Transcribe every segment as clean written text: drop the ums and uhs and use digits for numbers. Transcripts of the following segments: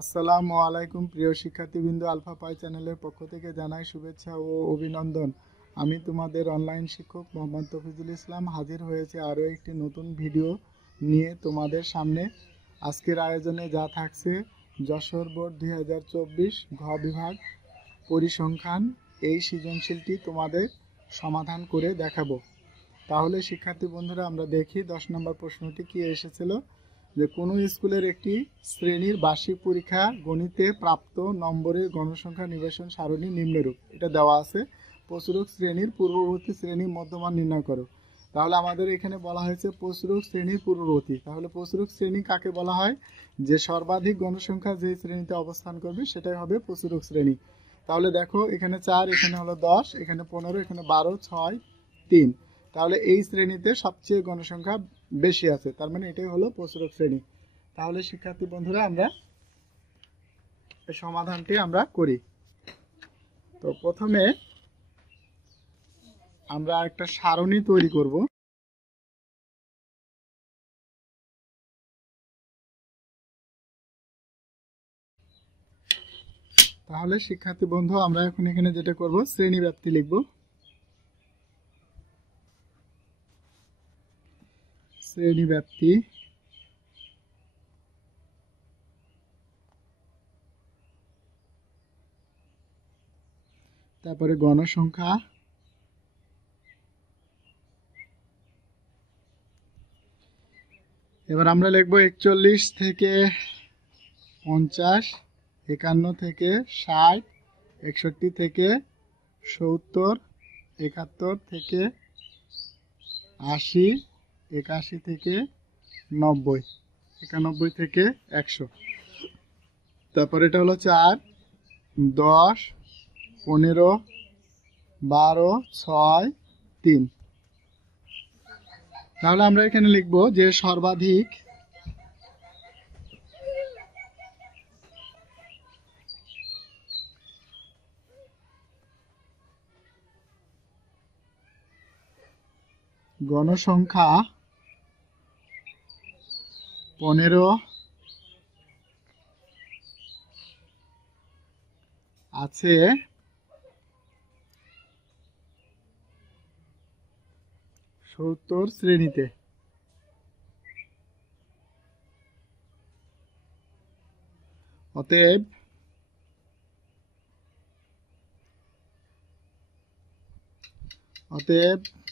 আসসালামু আলাইকুম প্রিয় শিক্ষার্থীবৃন্দ, আলফা পাই চ্যানেলের পক্ষ থেকে জানাই শুভেচ্ছা ও অভিনন্দন। আমি তোমাদের অনলাইন শিক্ষক মোহাম্মদ তফিজুল ইসলাম হাজির হয়েছে আরও একটি নতুন ভিডিও নিয়ে তোমাদের সামনে। আজকের আয়োজনে যা থাকছে, যশোর বোর্ড 2024 ঘ বিভাগ পরিসংখ্যান, এই সৃজনশীলটি তোমাদের সমাধান করে দেখাবো। তাহলে শিক্ষার্থী বন্ধুরা, আমরা দেখি 10 নম্বর প্রশ্নটি কি এসেছিল। যে কোনো স্কুলের একটি শ্রেণীর বার্ষিক পরীক্ষা গণিতে প্রাপ্ত নম্বরের গণসংখ্যা নিবেশন সারণী নিম্নরূপ। এটা দেওয়া আছে, প্রচুরক শ্রেণীর পূর্ববর্তী শ্রেণীর মধ্যমান নির্ণয় করো। তাহলে আমাদের এখানে বলা হয়েছে প্রচুরক শ্রেণীর পূর্ববর্তী। তাহলে প্রচুরক শ্রেণী কাকে বলা হয়? যে সর্বাধিক গণসংখ্যা যে শ্রেণীতে অবস্থান করবে সেটাই হবে প্রচুরক শ্রেণী। তাহলে দেখো, এখানে 4, এখানে হলো 10, এখানে 15, এখানে 12, 6, 3। তাহলে এই শ্রেণীতে সবচেয়ে গণসংখ্যা বেশি আছে, তার মানে এটাই হলো প্রচুরক শ্রেণী। তাহলে শিক্ষার্থী বন্ধুরা, আমরা এই সমাধানটি আমরা করি। তো প্রথমে আমরা একটা সারণী তৈরি করব। তাহলে শিক্ষার্থী বন্ধু, আমরা এখন এখানে যেটা করব, শ্রেণী ব্যাপ্তি লিখব। শ্রেণী ব্যাপ্তি, তারপরে গণসংখ্যা, এবার আমরা লিখব 41 থেকে 50, 51 থেকে 60, 61 থেকে 70, 71 থেকে 80, 81 থেকে 90, 91 থেকে 100। তারপর এটা হলো 4, 10, 15, 12, 6, 3। তাহলে আমরা এখানে লিখব যে সর্বাধিক গণসংখ্যা 15 আছে 70 শ্রেণীতে। অতএব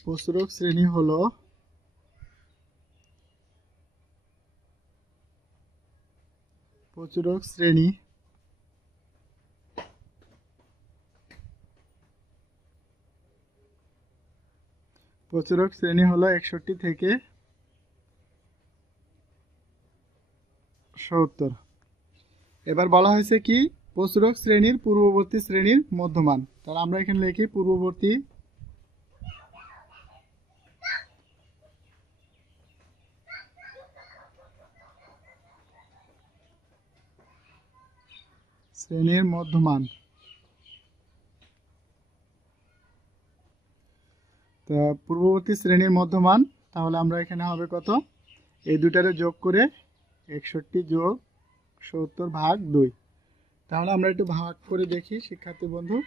প্রচুরক শ্রেণী হলো প্রচুরক শ্রেণী হলো 61 থেকে 70। এবার বলা হয়েছে কি, প্রচুরক শ্রেণীর পূর্ববর্তী শ্রেণীর মধ্যমান। তাহলে আমরা এখানে লিখি পূর্ববর্তী শ্রেণীর মধ্যমান। তো পূর্ববর্তী শ্রেণীর মধ্যমান, তাহলে আমরা এখানে হবে কত, এই দুটারে যোগ করে 61 যোগ 70 ভাগ 2। তাহলে আমরা একটু ভাগ করে দেখি শিক্ষার্থী বন্ধু।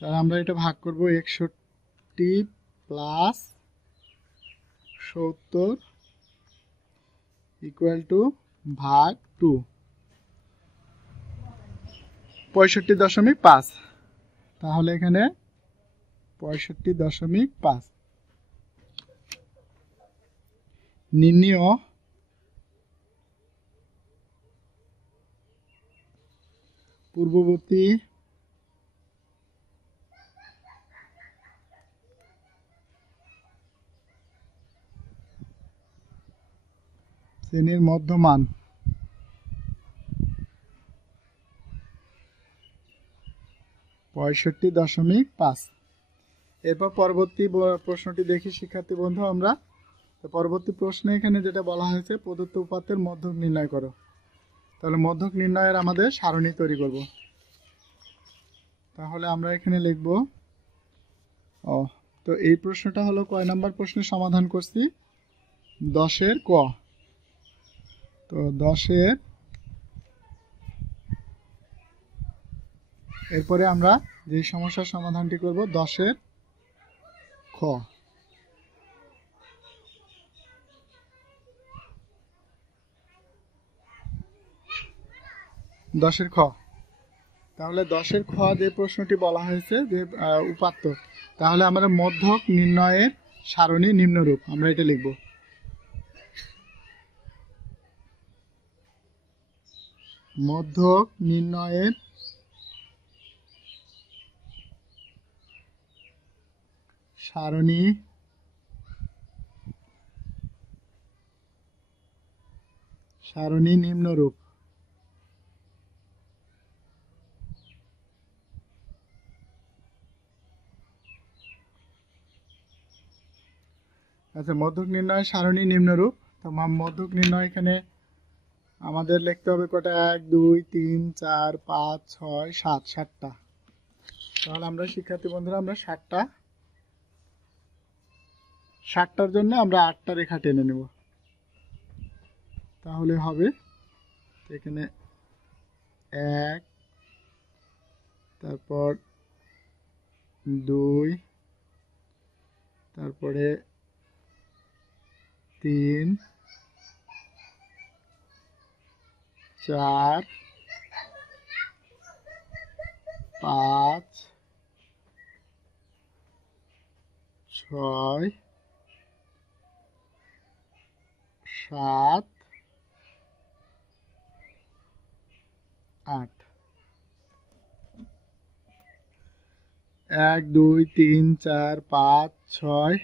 তাহলে আমরা এটা ভাগ করব 61 প্লাস 70 ইকুয়াল টু ভাগ 2, 65.5। তাহলে এখানে 65.5 নির্ণেয় পূর্ববর্তী শ্রেণীর মধ্যমান। (65.5) এরপর পরবর্তী প্রশ্নটি দেখি শিক্ষার্থী বন্ধু আমরা। তো পরবর্তী প্রশ্নে এখানে যেটা বলা হয়েছে, প্রদত্ত উপাত্তের মধ্যক নির্ণয় করো। তাহলে মধ্যক নির্ণয়ের আমাদের সারণী তৈরি করব। তাহলে আমরা এখানে লিখব ও, তো এই প্রশ্নটা হলো কয় নাম্বার প্রশ্নের সমাধান করছি? 10-এর ক। তো 10-এর, এরপরে আমরা যে সমস্যার সমাধানটি করব 10-এর খ। দশের খ, তাহলে 10-এর খ যে প্রশ্নটি বলা হয়েছে যে উপাত্ত, তাহলে আমরা মধ্যক নির্ণয়ের সারণী নিম্নরূপ, আমরা এটা লিখব। মধ্যক নির্ণয়ের সারণী নিম্নরূপ। আচ্ছা, মধ্যক নির্ণয় সারণী নিম্নরূপ। তো মধ্যক নির্ণয় এখানে আমাদের লিখতে হবে কটা? 1 2 3 4 5 6 7, 7টা। তাহলে আমরা শিক্ষার্থী বন্ধুরা আমরা 7টার জন্য আমরা 8টা রেখা টেনে নেব, তাহলে হবে এখানে 1, তারপর 2, তারপরে 3, 4, 5, 6, 7, 8। 1 2 3 4 5 6,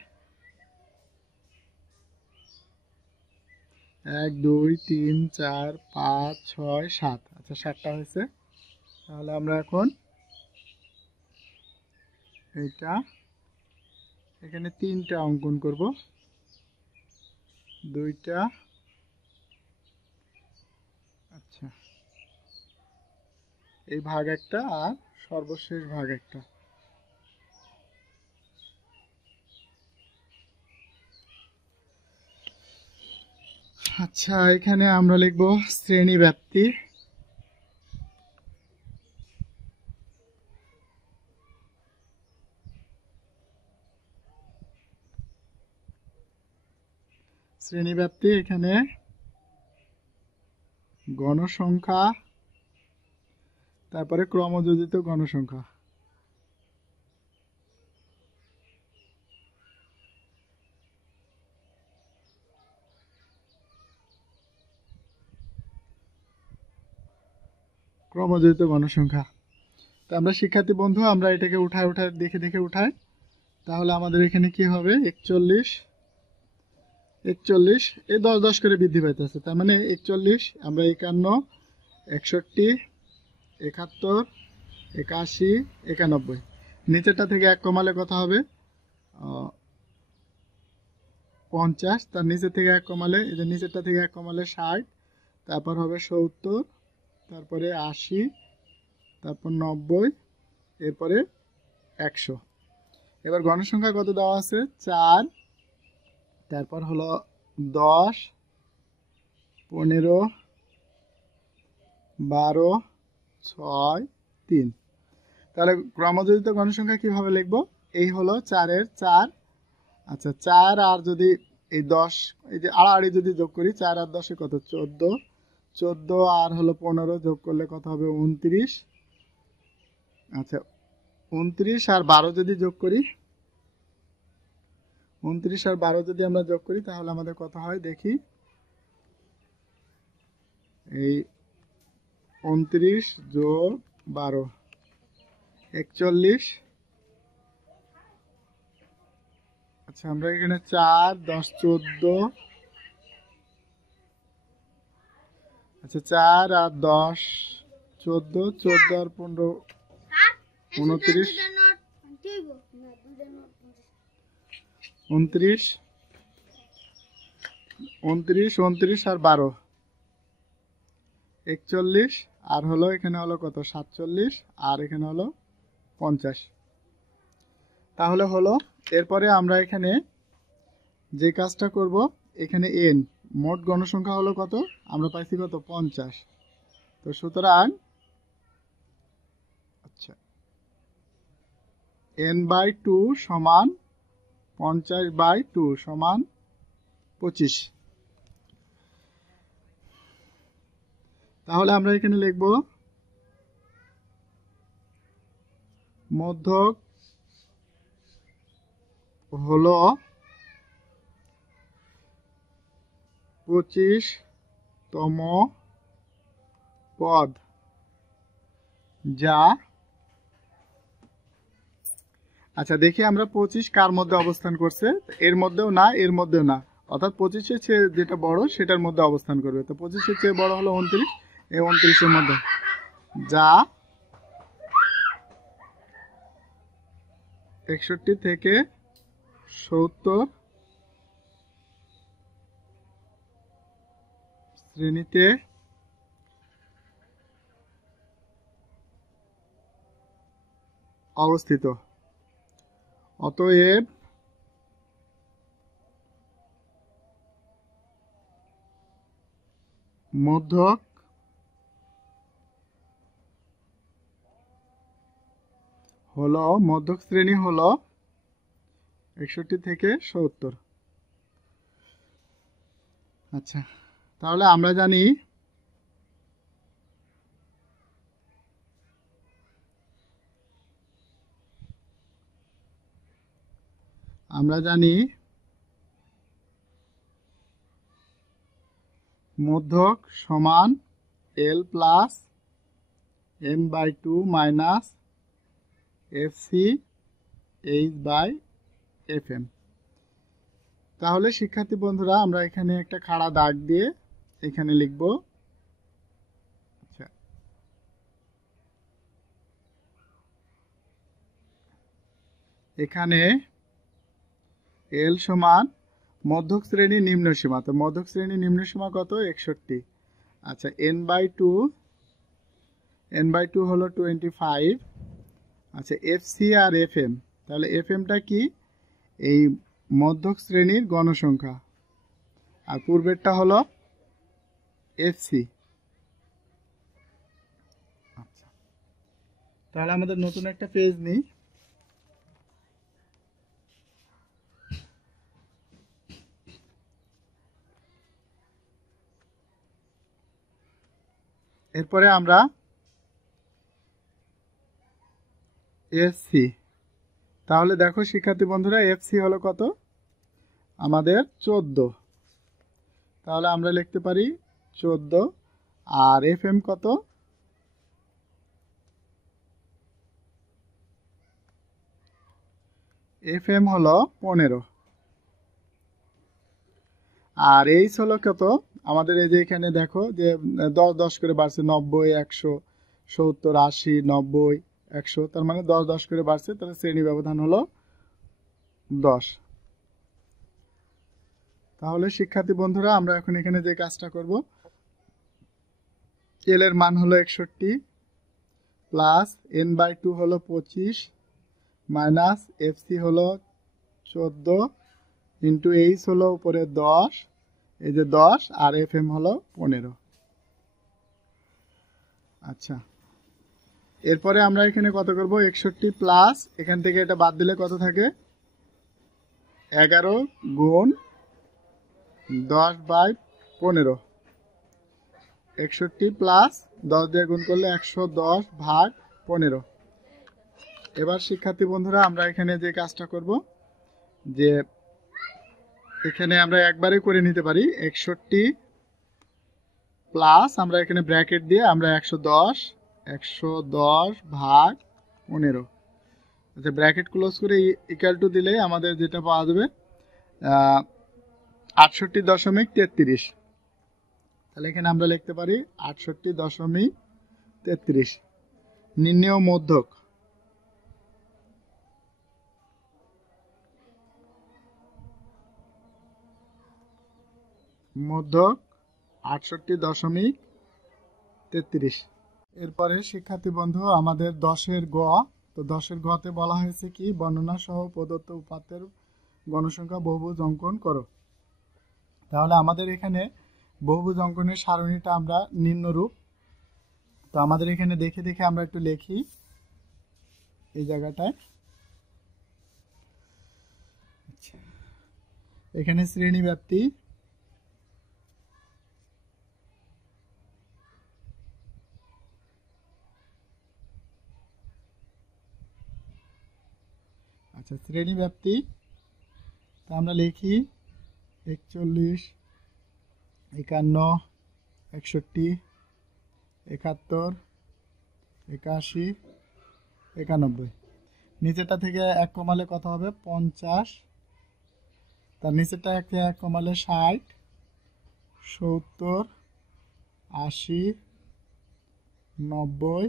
1 2 3 4 5 6 7। আচ্ছা, 7টা হয়েছে। তাহলে আমরা এখন এটা এখানে 3টা অঙ্কন করব, 2টা, আচ্ছা এই ভাগ একটা আর সর্বশেষ ভাগ একটা। আচ্ছা, এখানে আমরা লিখব শ্রেণী ব্যাপ্তি। শ্রেণী ব্যাপ্তি এখানে গণসংখ্যা, তারপরে ক্রমযোজিত গণসংখ্যা। ক্রমযোজিত গণসংখ্যা। তো আমরা শিক্ষার্থী বন্ধু আমরা এটাকে উঠায় দেখে উঠাই। তাহলে আমাদের এখানে কি হবে? 41 এই 10 10 করে বৃদ্ধি পাইতেছে, তার মানে 41, আমরা 51, 61, 71, 81, 91। নিচেরটা থেকে 1 কমালে কত হবে? 50। তার নিচের থেকে 1 কমালে, এই যে নিচেরটা থেকে 1 কমালে 60, তারপর হবে 70, তারপরে 80, তারপর 90, এরপরে 100। এবার গণসংখ্যা কত দেওয়া আছে? 4, তারপর হলো 10, 15, 12, 6, 3। তাহলে ক্রমযোজিত গণসংখ্যা কিভাবে লিখব? এই হলো 4-এর 4। আচ্ছা, 4 আর যদি এই 10, এই যে আড়াআড়ি যদি যোগ করি, 4 আর 10 কত? 14, 14 আর হলো 15 যোগ করলে কত হবে? 29। আচ্ছা, 29 আর 12 যদি যোগ করি, 29 আর 12 যদি আমরা যোগ করি তাহলে আমাদের কত হয় দেখি। এই 29 যোগ 12, 41। আচ্ছা, আমরা এখানে 4 10 14। আচ্ছা, 4 আর 10 14, 14 আর 15 29, 29, 29 আর 12 41, আর হলো এখানে হলো কত? 47, আর এখানে হলো 50। তাহলে হলো, এরপরে আমরা এখানে যে কাজটা করব, এখানে n মোট গণসংখ্যা হলো কত, আমরা পাইছি কত 50। তো সুতরাং আচ্ছা n/2 সমান 50/2 সমান 25। তাহলে আমরা এখানে লিখব মধ্যক হলো 25তম পদ, যা আচ্ছা দেখি আমরা 25 কার মধ্যে অবস্থান করছে, এর মধ্যেও না এর মধ্যেও না, অর্থাৎ 25-এর চেয়ে যেটা বড় সেটার মধ্যে অবস্থান করবে। তো 25-এর চেয়ে বড় হলো 29, এই 29-এর মধ্যে, যা 61 থেকে 70 শ্রেণীতে অবস্থিত। অতএব মধ্যক হলো, মধ্যক শ্রেণী হলো 61 থেকে 70। আচ্ছা, তাহলে আমরা জানি মধ্যক সমান L plus m/2 minus FC H/FM। তাহলে শিক্ষার্থী বন্ধুরা, আমরা এখানে একটা খাড়া দাগ দিয়ে এখানে লিখব, আচ্ছা এখানে L সমান মধ্যক শ্রেণী নিম্ন সীমা। তো মধ্যক শ্রেণী নিম্ন সীমা কত, 61। আচ্ছা n/2 হলো 25। আচ্ছা FC আর FM, তাহলে FMটা কি, এই মধ্যক শ্রেণীর গণসংখ্যা, আর পূর্বেরটা হলো FC। আচ্ছা, তাহলে আমাদের নতুন একটা পেজ নিই। এরপরে আমরা FC, তাহলে দেখো শিক্ষার্থী বন্ধুরা, FC হলো কত, আমাদের 14। তাহলে আমরা লিখতে পারি 14, আর FM কত, FM হলো 15, আর H হলো কত, আমাদের এই যে এখানে দেখো যে 10 10 করে বাড়ছে, 90 100 70 80 90 100, তার মানে 10 10 করে বাড়ছে, তাহলে শ্রেণী ব্যবধান হলো 10। তাহলে শিক্ষার্থী বন্ধুরা, আমরা এখন এখানে যে কাজটা করব, L এর মান হলো 61 প্লাস n/2 হলো 25 মাইনাস FC হলো 14 ইন্টু H হলো উপরে 10, এই যে 10, আর FM হলো 15। আচ্ছা, এরপরে আমরা এখানে কত করব, 61 প্লাস এখান থেকে এটা বাদ দিলে কত থাকে, 11 গুণ 10/15, 61 প্লাস 10 দিয়ে গুণ করলে 110 ভাগ 15। এবার শিক্ষার্থী বন্ধুরা, আমরা এখানে যে কাজটা করব, যে এখানে আমরা একবারে করে নিতে পারি, 61 প্লাস আমরা এখানে ব্র্যাকেট দিয়ে আমরা 110 ভাগ 15, আচ্ছা ব্র্যাকেট ক্লোজ করে ইকুয়াল টু দিলে আমাদের যেটা পাওয়া যাবে 68.33। তাহলে এখানে আমরা লিখতে পারি 68.33। নির্ণেয় মধ্যক, মধ্যক 68.33। এরপরে শিক্ষার্থী বন্ধু, আমাদের 10-এর গ, তো 10-এর ঘতে বলা হয়েছে কি, বর্ণনা সহ প্রদত্ত উপাত্তের গণসংখ্যা বহুভুজ অঙ্কন করো। তাহলে আমাদের এখানে বহুভুজ অঙ্কনের সারণীটা আমরা নিম্নরূপ। তো আমাদের এখানে দেখে দেখে আমরা একটু লিখি এই জায়গাটায়। এখানে শ্রেণী ব্যাপ্তি, আচ্ছা শ্রেণী ব্যাপ্তি তা আমরা লিখি 41, 51, 61, 71, 81, 91। নিচেরটা থেকে 1 কমালে কত হবে? 50। তার নিচেরটা থেকে 1 কমালে 60, 70, 80, 90,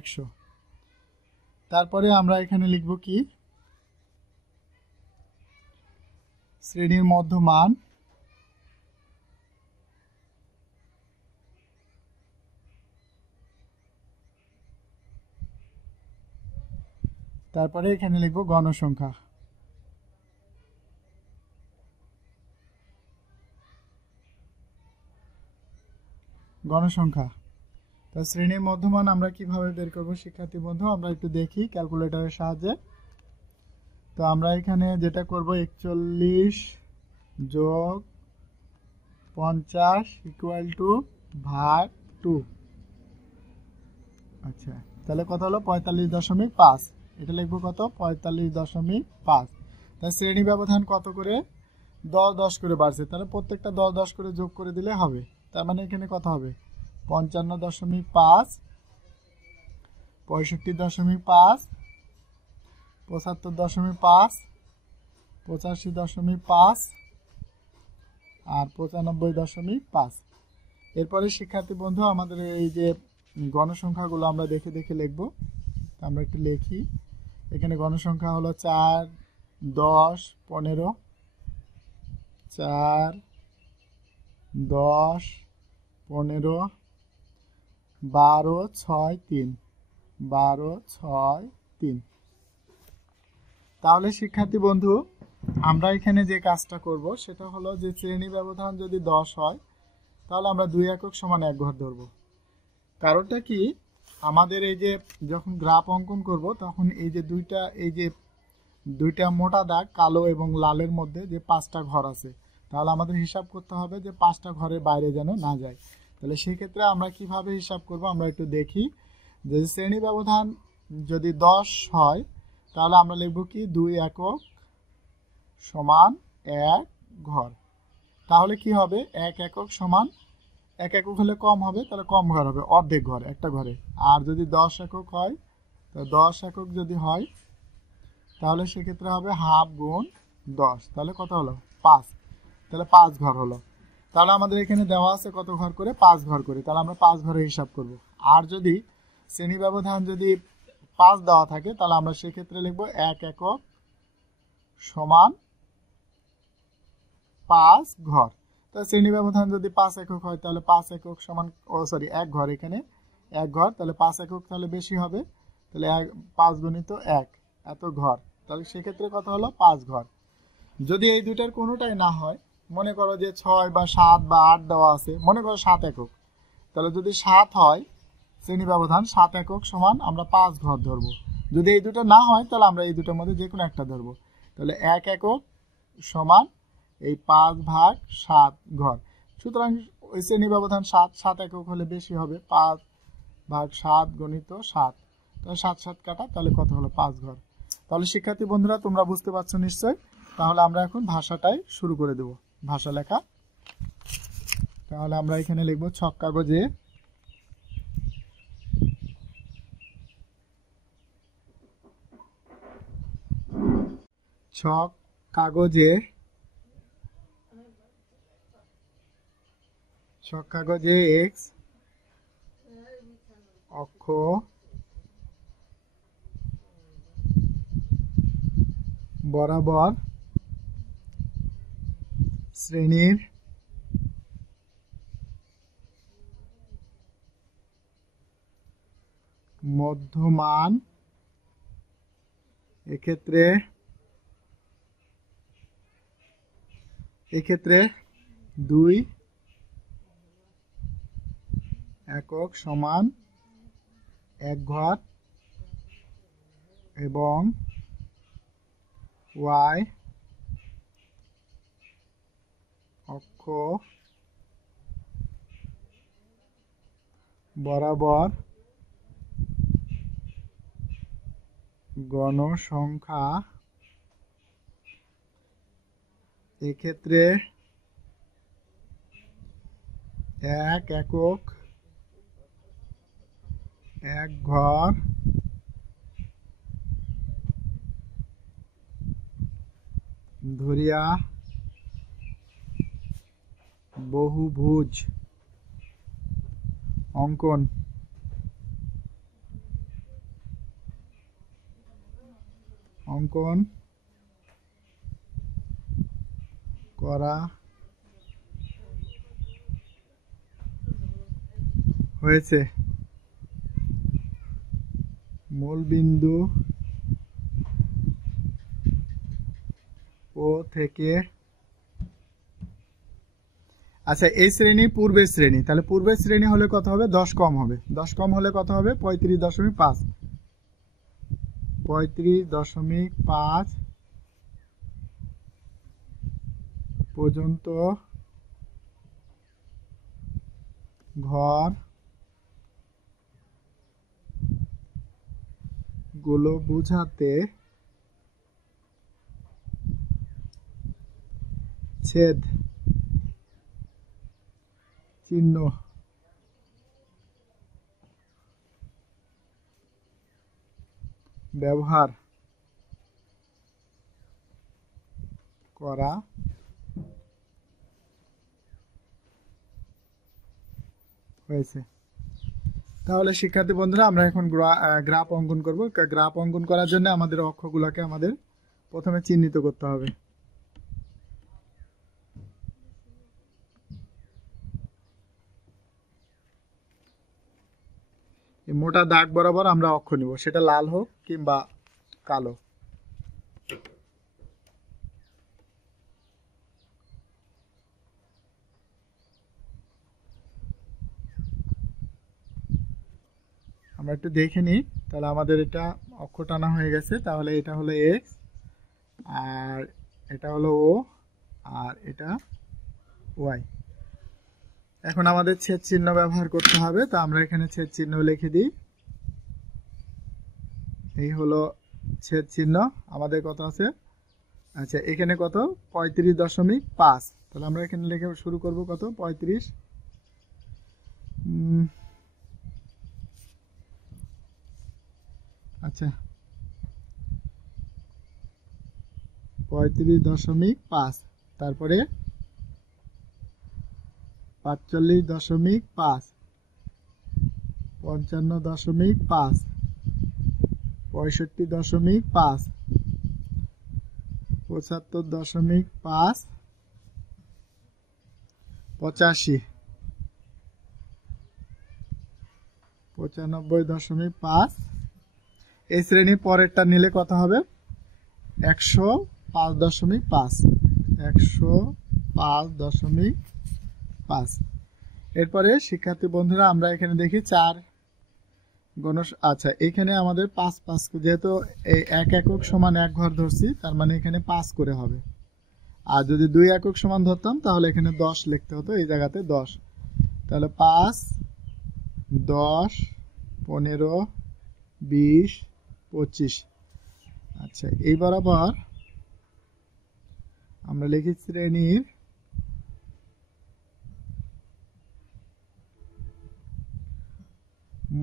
100। তারপরে আমরা এখানে লিখব কি, শ্রেণীর মধ্যমান তারপরে এখানে লিখব গণসংখ্যা। গণসংখ্যা তো শ্রেণীর মধ্যমান আমরা কিভাবে বের করব শিক্ষার্থী বন্ধু, আমরা একটু দেখি ক্যালকুলেটরের সাহায্যে। তো আমরা এখানে যেটা করব 41 যোগ 50 ইকুয়াল টু ভাগ 2। আচ্ছা তাহলে কত হলো? 45.5। এটা লিখবো কত? 45.5। তাহলে শ্রেণী ব্যবধান কত করে? 10 করে বাড়ছে, তাহলে প্রত্যেকটা 10 করে যোগ করে দিলে হবে। তার মানে এখানে কত হবে? 55.5, 65.5, 75.5, 85.5 আর 95.5। এরপরে শিক্ষার্থী বন্ধু আমাদের এই যে গণসংখ্যাগুলো আমরা দেখে দেখে লিখব। আমরা একটু লিখি। এখানে গণসংখ্যা হলো 4, 10, 15, 4, 10, 15, 12, 6, 3, 12, 6, 3। তাহলে শিক্ষার্থী বন্ধু আমরা এখানে যে কাজটা করব সেটা হলো যে শ্রেণী ব্যবধান যদি 10 হয় তাহলে আমরা 2 একক সমান 1 ঘর ধরব। কারণটা কি, আমাদের এই যে যখন গ্রাফ অঙ্কন করব তখন এই যে দুইটা মোটা দাগ কালো এবং লালের মধ্যে যে 5টা ঘর আছে, তাহলে আমাদের হিসাব করতে হবে যে 5টা ঘরের বাইরে যেন না যায়। তাহলে সেই ক্ষেত্রে আমরা কিভাবে হিসাব করব আমরা একটু দেখি। যে শ্রেণী ব্যবধান যদি 10 হয় তাহলে আমরা লিখব কি 2 একক সমান 1 ঘর। তাহলে কি হবে? 1 একক সমান 1 একক হলে কম হবে, তাহলে কম ঘর হবে, অর্ধেক ঘর একটা ঘরে। আর যদি 10 একক হয়, তো 10 একক যদি হয় তাহলে সেক্ষেত্রে হবে হাফ গুণ 10, তাহলে কত হলো? 5। তাহলে 5 ঘর হলো। তাহলে আমাদের এখানে দেওয়া আছে কত ঘর করে? 5 ঘর করে। তাহলে আমরা 5 ঘরে হিসাব করব। আর যদি শ্রেণী ব্যবধান যদি 5 দেওয়া থাকে তাহলে আমরা সেক্ষেত্রে লিখব 1 একক সমান 5 ঘর। তো শ্রেণী ব্যবধান যদি 5 একক হয় তাহলে 5 একক সমান 1 ঘর, এখানে 1 ঘর, তাহলে 5 একক তাহলে বেশি হবে, তাহলে 5 গুণিত 1 এত ঘর। তাহলে সেক্ষেত্রে কত হলো? 5 ঘর। যদি এই দুইটার কোনোটাই না হয়, মনে করো যে 6 বা 7 বা 8 দেওয়া আছে, মনে করো 7 একক, তাহলে যদি 7 হয় শ্রেণী ব্যবধান 7 একক সমান আমরা 5 ঘর ধরবো। যদি এই দুটো না হয় তাহলে আমরা এই দুটোর মধ্যে যে কোনো একটা ধরবো। তাহলে 1 একক সমান এই 5 ভাগ 7 ঘর। সুতরাং ওই শ্রেণী ব্যবধান 7 একক হলে বেশি হবে, 5 ভাগ 7 গণিত 7, তাহলে 7 কাটা, তাহলে কত হলো? 5 ঘর। তাহলে শিক্ষার্থী বন্ধুরা তোমরা বুঝতে পারছো নিশ্চয়। তাহলে আমরা এখন ভাষাটাই শুরু করে দেব, ভাষা লেখা। তাহলে আমরা এখানে লিখব ছক কাগজে ছক কাগজে এক্স অক্ষ বরাবর শ্রেণীর মধ্যমান এক্ষেত্রে 2 একক সমান 1 ঘর এবং y অক্ষ বরাবর গণসংখ্যা এক্ষেত্রে 1 একক 1 ঘর ধরিয়া বহুভুজ অঙ্কন করা হয়েছে। মূলবিন্দু ও থেকে আচ্ছা এই শ্রেণী পূর্বের শ্রেণী, তাহলে পূর্বের শ্রেণী হলে কত হবে? 10 কম হবে। 10 কম হলে কত হবে? 35.5 35.5 পর্যন্ত ঘর গুলো বুঝাতে ছেদ চিহ্ন ব্যবহার করা হয়েছে। তাহলে শিক্ষার্থী বন্ধুরা আমরা এখন গ্রাফ অঙ্কন করব। গ্রাফ অঙ্কন করার জন্য আমাদের অক্ষগুলোকে আমাদের প্রথমে চিহ্নিত করতে হবে। মোটা দাগ বরাবর আমরা অক্ষ নিব, সেটা লাল হোক কিংবা কালো। আমরা একটু দেখে নিই, তাহলে আমাদের এটা অক্ষ টানা হয়ে গেছে। তাহলে এটা হলো এক্স, আর এটা হলো ও, আর এটা ওয়াই। এখন আমাদের ছেদ চিহ্ন ব্যবহার করতে হবে, তো আমরা এখানে ছেদ চিহ্ন লিখে দিই। এই হলো ছেদ চিহ্ন। আমাদের কত আছে? আচ্ছা এখানে কত? 35.5। তাহলে আমরা এখানে লিখে শুরু করব কত? 35। আচ্ছা 35.5, তারপরে 45.5, 55.5, 65.5, 75.5, 85, 95.5। এই শ্রেণীর পরেরটা নিলে কত হবে? 105.5, 105.5। এরপরে শিক্ষার্থী বন্ধুরা আমরা এখানে দেখি 4 আচ্ছা এখানে আমাদের 5 যেহেতু এই 1 একক সমান 1 ঘর ধরছি, তার মানে এখানে 5 করে হবে। আর যদি 2 একক সমান ধরতাম তাহলে এখানে 10 লিখতে হতো, এই জায়গাতে 10। তাহলে 5, 10, 15, 20, 25। আচ্ছা এই বরাবর আমরা লিখি শ্রেণীর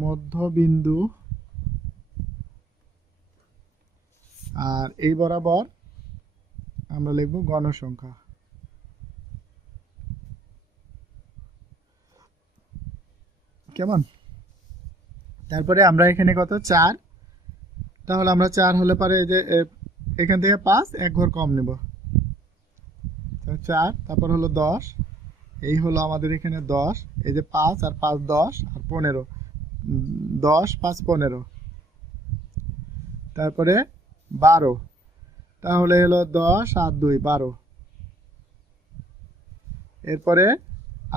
মধ্যবিন্দু, আর এই বরাবর আমরা লিখব গণসংখ্যা। কেমন? তারপরে আমরা এখানে কত? 4। তাহলে আমরা 4 হলে পারে যে এখান থেকে 5 এক ঘর কম নেব, 4। তারপর হলো 10, এই হলো আমাদের এখানে 10। এই যে 5 আর 5 10 আর 15, 10, 5, 15। তারপরে 12, তাহলে হলো 10 আর 2 12। এরপরে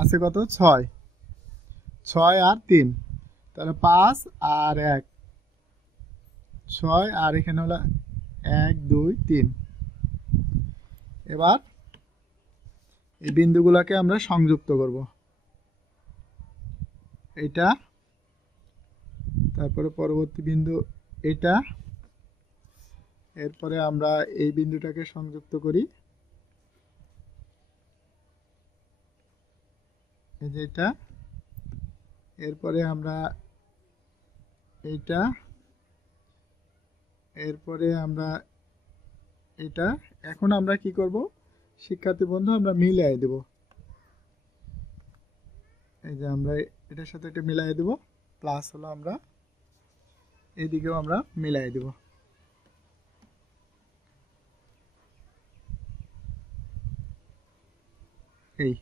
আছে কত 6, 6 আর 3, তাহলে 5 আর 1, 6 আর এখানে হলো 1 2 3। এবার এই বিন্দুগুলোকে আমরা সংযুক্ত করব, এটা, তারপরে পরবর্তী বিন্দু এটা, এরপরে আমরা এই বিন্দুটাকে সংযুক্ত করি, এই যে এটা, এরপরে আমরা এইটা, এরপরে আমরা এটা। এখন আমরা কি করব শিক্ষার্থী বন্ধু, আমরা মিলাই দেব, এই যে আমরা এটার সাথে এটা মিলাই দেব, প্লাস হলো আমরা এদিকেও আমরা মিলাই দেব। এই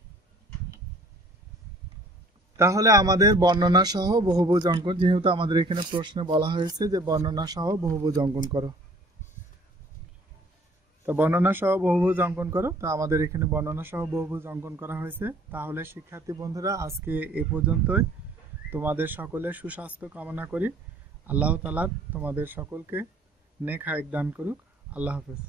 তাহলে আমাদের বর্ণনা সহ বহুভুজ অঙ্কন, যেহেতু আমাদের এখানে প্রশ্নে বলা হয়েছে যে বর্ণনা সহ বহুভুজ অঙ্কন করো, তো বর্ণনা সহ বহুভুজ অঙ্কন করো। তো আমাদের এখানে বর্ণনা সহ বহুভুজ অঙ্কন করা হয়েছে। তাহলে শিক্ষার্থী বন্ধুরা আজকে এ পর্যন্তই। তোমাদের সকলের সুস্বাস্থ্য কামনা করি। আল্লাহ তাআলা তোমাদের সকলকে নেক হায়াত দান করুক। আল্লাহ হাফেজ।